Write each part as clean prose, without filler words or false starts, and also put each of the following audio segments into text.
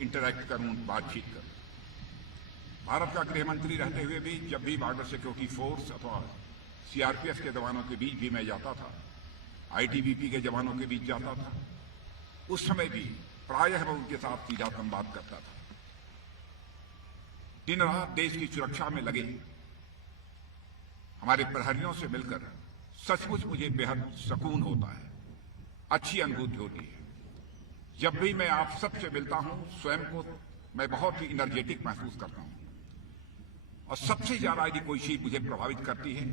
Interact करूं, बातचीत करूं। भारत का गृह मंत्री रहते हुए भी जब भी बॉर्डर सिक्योरिटी फोर्स अथवा सीआरपीएफ के जवानों के बीच भी मैं जाता था, आईटीबीपी के जवानों के बीच जाता था, उस समय भी प्रायः मैं उनके साथ सीधा संवाद करता था। दिन रात देश की सुरक्षा में लगे हमारे प्रहरियों से मिलकर सचमुच मुझे बेहद सुकून होता है, अच्छी अनुभूति होती है। जब भी मैं आप सबसे मिलता हूं, स्वयं को मैं बहुत ही एनर्जेटिक महसूस करता हूं। और सबसे ज्यादा यदि कोई चीज मुझे प्रभावित करती है,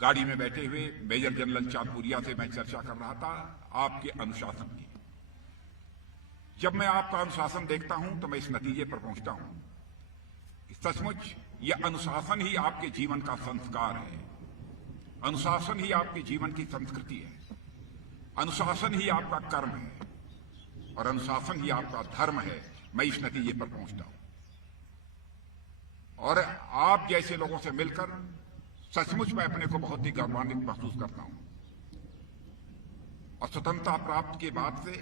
गाड़ी में बैठे हुए मेजर जनरल चांदपुरिया से मैं चर्चा कर रहा था आपके अनुशासन की। जब मैं आपका अनुशासन देखता हूं तो मैं इस नतीजे पर पहुंचता हूं कि सचमुच यह अनुशासन ही आपके जीवन का संस्कार है, अनुशासन ही आपके जीवन की संस्कृति है, अनुशासन ही आपका कर्म है और अनुशासन ही आपका धर्म है। मैं इस नतीजे पर पहुंचता हूं और आप जैसे लोगों से मिलकर सचमुच मैं अपने को बहुत ही गौरवान्वित महसूस करता हूं। और स्वतंत्रता प्राप्त के बाद से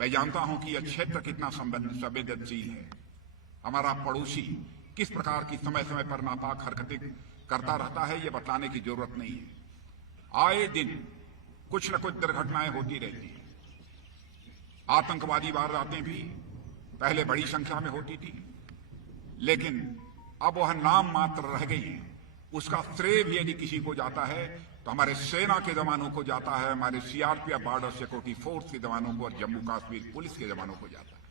मैं जानता हूं कि यह क्षेत्र कितना संवेदनशील है। हमारा पड़ोसी किस प्रकार की समय समय पर नापाक हरकतें करता रहता है, यह बताने की जरूरत नहीं है। आए दिन कुछ न कुछ दुर्घटनाएं होती रहती हैं। आतंकवादी वारदातें भी पहले बड़ी संख्या में होती थी, लेकिन अब वह नाम मात्र रह गई हैं। उसका श्रेय भी यदि किसी को जाता है तो हमारे सेना के जवानों को जाता है, हमारे सीआरपीएफ बॉर्डर सिक्योरिटी फोर्स के जवानों को और जम्मू कश्मीर पुलिस के जवानों को जाता है।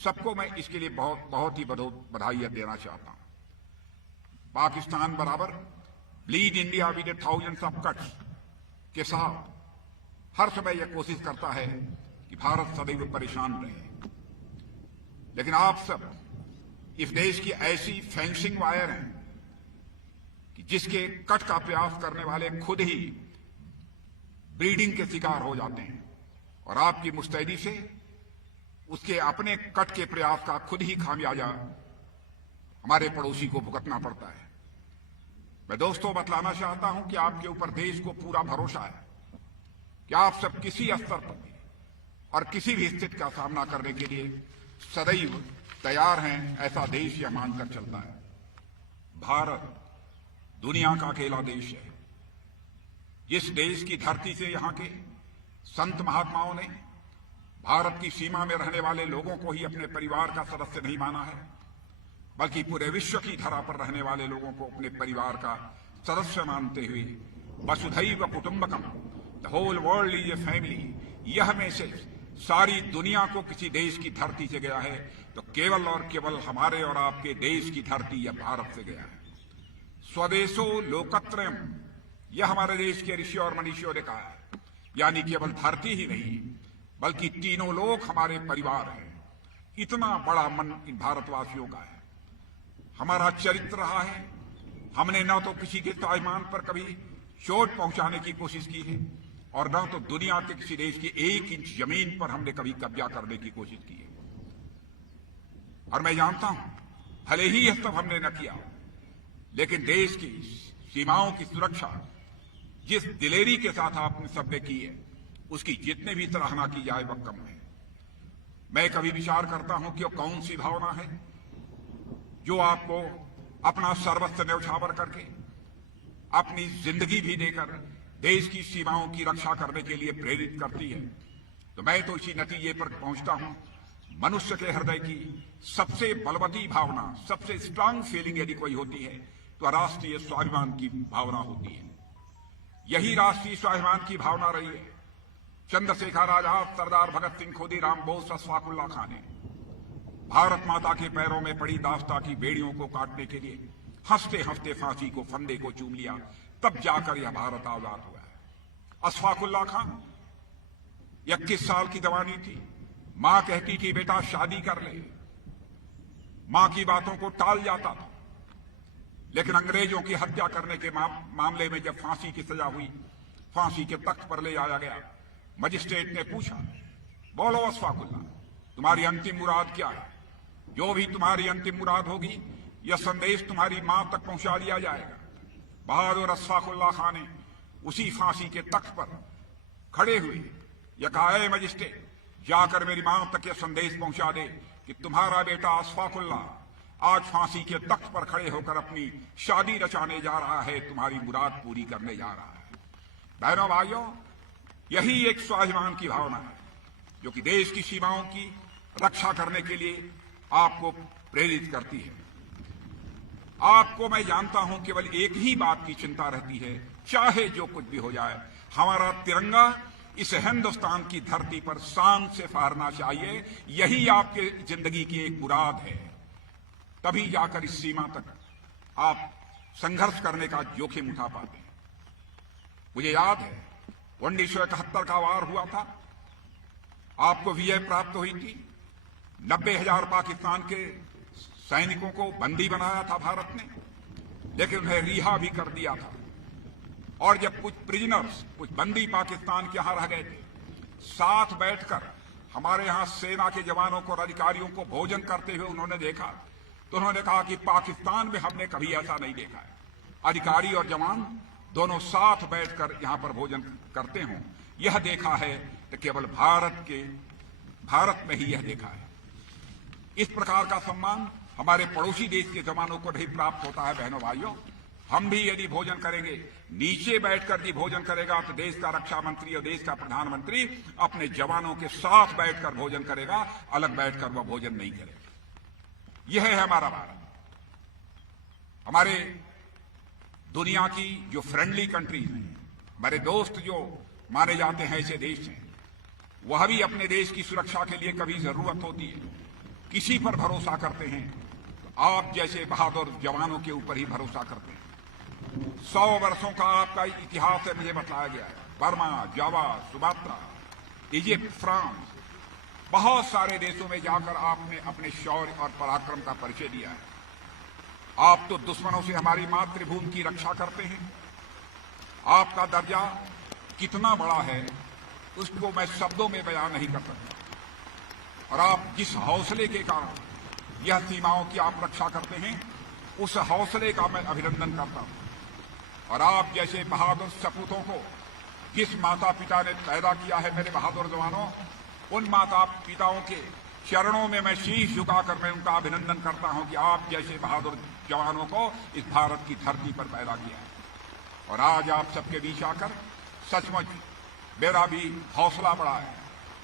सबको मैं इसके लिए बहुत ही बधाई देना चाहता हूं। पाकिस्तान बराबर bleed India with thousands of cuts के साथ हर समय यह कोशिश करता है कि भारत सदैव परेशान रहे, लेकिन आप सब इस देश की ऐसी फेंसिंग वायर हैं कि जिसके कट का प्रयास करने वाले खुद ही ब्रीडिंग के शिकार हो जाते हैं और आपकी मुस्तैदी से उसके अपने कट के प्रयास का खुद ही खामियाजा हमारे पड़ोसी को भुगतना पड़ता है। मैं दोस्तों बतलाना चाहता हूं कि आपके ऊपर देश को पूरा भरोसा है कि आप सब किसी स्तर पर और किसी भी स्थिति का सामना करने के लिए सदैव तैयार हैं, ऐसा देश यह मानकर चलता है। भारत दुनिया का अकेला देश है जिस देश की धरती से यहां के संत महात्माओं ने भारत की सीमा में रहने वाले लोगों को ही अपने परिवार का सदस्य नहीं माना है, बल्कि पूरे विश्व की धरा पर रहने वाले लोगों को अपने परिवार का सदस्य मानते हुए वसुधैव कुटुंबकम, the whole world is a family, यह मैसेज सारी दुनिया को किसी देश की धरती से गया है तो केवल और केवल हमारे और आपके देश की धरती या भारत से गया है। स्वदेशो लोकत्रयम, यह हमारे देश के ऋषि और मनीषियों ने कहा है। यानी केवल धरती ही नहीं बल्कि तीनों लोग हमारे परिवार हैं। इतना बड़ा मन इन भारतवासियों का है। हमारा चरित्र रहा है, हमने न तो किसी के स्वाभिमान पर कभी चोट पहुंचाने की कोशिश की है और न तो दुनिया के किसी देश की 1 इंच जमीन पर हमने कभी कब्जा करने की कोशिश की है। और मैं जानता हूं भले ही यह सब हमने न किया, लेकिन देश की सीमाओं की सुरक्षा जिस दिलेरी के साथ आपने सबने की है, उसकी जितने भी सराहना की जाए वह कम है। मैं कभी विचार करता हूं कि वो कौन सी भावना है जो आपको अपना सर्वस्व न्यौछावर करके अपनी जिंदगी भी देकर देश की सीमाओं की रक्षा करने के लिए प्रेरित करती है। तो मैं तो इसी नतीजे पर पहुंचता हूं, मनुष्य के हृदय की सबसे बलवती भावना, सबसे स्ट्रांग फीलिंग यदि कोई होती है तो राष्ट्रीय स्वाभिमान की भावना होती है। यही राष्ट्रीय स्वाभिमान की भावना रही है चंद्रशेखर आजाद, सरदार भगत सिंह, खुदीराम बोस, अशफाक उल्लाह खां ने भारत माता के पैरों में पड़ी दास्ता की बेड़ियों को काटने के लिए हंसते हंसते फांसी को फंदे को चूम लिया, तब जाकर यह भारत आजाद हुआ है। अशफाक उल्लाह खां 21 साल की जवानी थी, मां कहती थी बेटा शादी कर ले, मां की बातों को टाल जाता था। लेकिन अंग्रेजों की हत्या करने के मामले में जब फांसी की सजा हुई, फांसी के तख्त पर ले आया गया, मजिस्ट्रेट ने पूछा, बोलो अशफाक उल्लाह, तुम्हारी अंतिम मुराद क्या है? जो भी तुम्हारी अंतिम मुराद होगी यह संदेश तुम्हारी मां तक पहुंचा दिया जाएगा। बहादुर अशफाक उल्लाह खां ने उसी फांसी के तख्त पर खड़े हुए यह कहा, मजिस्ट्रेट, जाकर मेरी मां तक यह संदेश पहुंचा दे कि तुम्हारा बेटा अशफाकुल्ला आज फांसी के तख्त पर खड़े होकर अपनी शादी रचाने जा रहा है, तुम्हारी मुराद पूरी करने जा रहा है। बहनों भाइयों, यही एक स्वाभिमान की भावना है जो कि देश की सीमाओं की रक्षा करने के लिए आपको प्रेरित करती है। आपको मैं जानता हूं केवल एक ही बात की चिंता रहती है, चाहे जो कुछ भी हो जाए, हमारा तिरंगा इस हिंदुस्तान की धरती पर शान से फहरना चाहिए। यही आपके जिंदगी की एक मुराद है। तभी जाकर इस सीमा तक आप संघर्ष करने का जोखिम उठा पाते हैं। मुझे याद है 1971 का वार हुआ था, आपको विजय प्राप्त हुई थी। 90,000 पाकिस्तान के सैनिकों को बंदी बनाया था भारत ने, लेकिन उन्हें रिहा भी कर दिया था। और जब कुछ प्रिजनर्स, कुछ बंदी पाकिस्तान के यहां रह गए थे, साथ बैठकर हमारे यहां सेना के जवानों को और अधिकारियों को भोजन करते हुए उन्होंने देखा, तो उन्होंने कहा कि पाकिस्तान में हमने कभी ऐसा नहीं देखा है, अधिकारी और जवान दोनों साथ बैठकर यहां पर भोजन करते हों। यह देखा है तो केवल भारत में ही यह देखा है। इस प्रकार का सम्मान हमारे पड़ोसी देश के जवानों को नहीं प्राप्त होता है। बहनों भाइयों, हम भी यदि भोजन करेंगे, नीचे बैठकर भी भोजन करेगा, तो देश का रक्षा मंत्री और देश का प्रधानमंत्री अपने जवानों के साथ बैठकर भोजन करेगा, अलग बैठकर वह भोजन नहीं करेगा। यह है हमारा भारत। हमारे दुनिया की जो फ्रेंडली कंट्रीज हैं, हमारे दोस्त जो माने जाते हैं ऐसे देश हैं, वह भी अपने देश की सुरक्षा के लिए कभी जरूरत होती है किसी पर भरोसा करते हैं तो आप जैसे बहादुर जवानों के ऊपर ही भरोसा करते हैं। 100 वर्षों का आपका इतिहास है, मुझे बताया गया है। बर्मा, जावा, सुमात्रा, इजिप्ट, फ्रांस, बहुत सारे देशों में जाकर आपने अपने शौर्य और पराक्रम का परिचय दिया है। आप तो दुश्मनों से हमारी मातृभूमि की रक्षा करते हैं। आपका दर्जा कितना बड़ा है उसको मैं शब्दों में बयान नहीं कर सकता। और आप जिस हौसले के कारण यह सीमाओं की आप रक्षा करते हैं, उस हौसले का मैं अभिनंदन करता हूं। और आप जैसे बहादुर सपूतों को जिस माता पिता ने पैदा किया है, मेरे बहादुर जवानों, उन माता पिताओं के चरणों में मैं शीश झुकाकर मैं उनका अभिनंदन करता हूं कि आप जैसे बहादुर जवानों को इस भारत की धरती पर पैदा किया है। और आज आप सबके बीच आकर सचमुच मेरा भी हौसला बढ़ा है,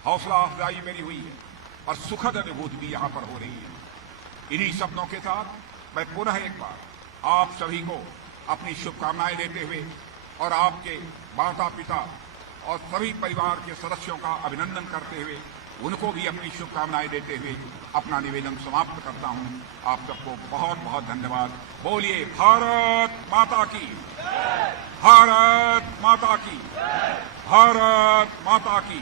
हौसला अफजाई मेरी हुई है और सुखद अनुभूति भी यहां पर हो रही है। इन्हीं शब्दों के साथ मैं पुनः एक बार आप सभी को अपनी शुभकामनाएं देते हुए और आपके माता पिता और सभी परिवार के सदस्यों का अभिनंदन करते हुए उनको भी अपनी शुभकामनाएं देते हुए अपना निवेदन समाप्त करता हूं। आप सबको बहुत बहुत धन्यवाद। बोलिए भारत माता की, भारत माता की, भारत माता की।